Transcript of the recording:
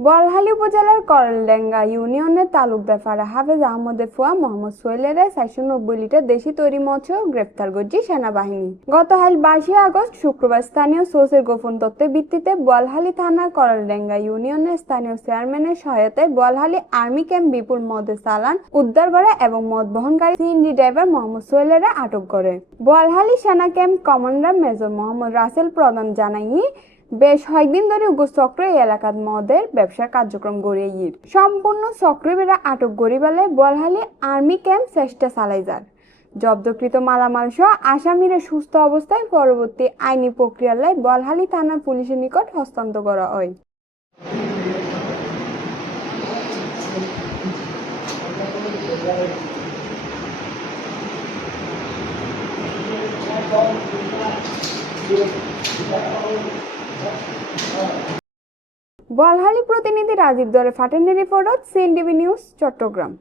বোয়ালখালী উপজেলার করলডাঙ্গা ইউনিয়নের তালুকদার ফারা হাফেজ আহমদের ফুয়া মোহাম্মদ সোহেলের 490 লিটার দেশি তৈরি মৎস্য গ্রেফতার করছে সেনাবাহিনী। গত 22 আগস্ট শুক্রবার স্থানীয় সোর্সের গোপন তথ্যের ভিত্তিতে বোয়ালখালী থানার করলডাঙ্গা ইউনিয়নের স্থানীয় চেয়ারম্যানের সহায়তায় বোয়ালখালী আর্মি ক্যাম্প বিপুল মদের চালান উদ্ধার করে এবং মদ বহনকারী সিএনজি ড্রাইভার মোহাম্মদ সোহেলের আটক করে। বোয়ালখালী সেনা camp commander major Mohammad Rasel Prodhan জানাই বেশ কয়েকদিন ধরে উগ্র চক্র এই এলাকার মদের ব্যবসার কার্যক্রম গড়িয়ে সম্পূর্ণ চক্রীরা আটক করি বেলায় বোয়ালখালী আর্মি ক্যাম্প চেষ্টা চালাই যার জব্দকৃত মালামাল সহ আসামিরা সুস্থ অবস্থায় পরবর্তী আইনি প্রক্রিয়ায় বোয়ালখালী থানার পুলিশের নিকট হস্তান্তর করা হয়। বোয়ালখালী প্রতিনিধি রাজীব দরে ফাটেনের রিপোর্ট, সিএনটিভি নিউজ, চট্টগ্রাম।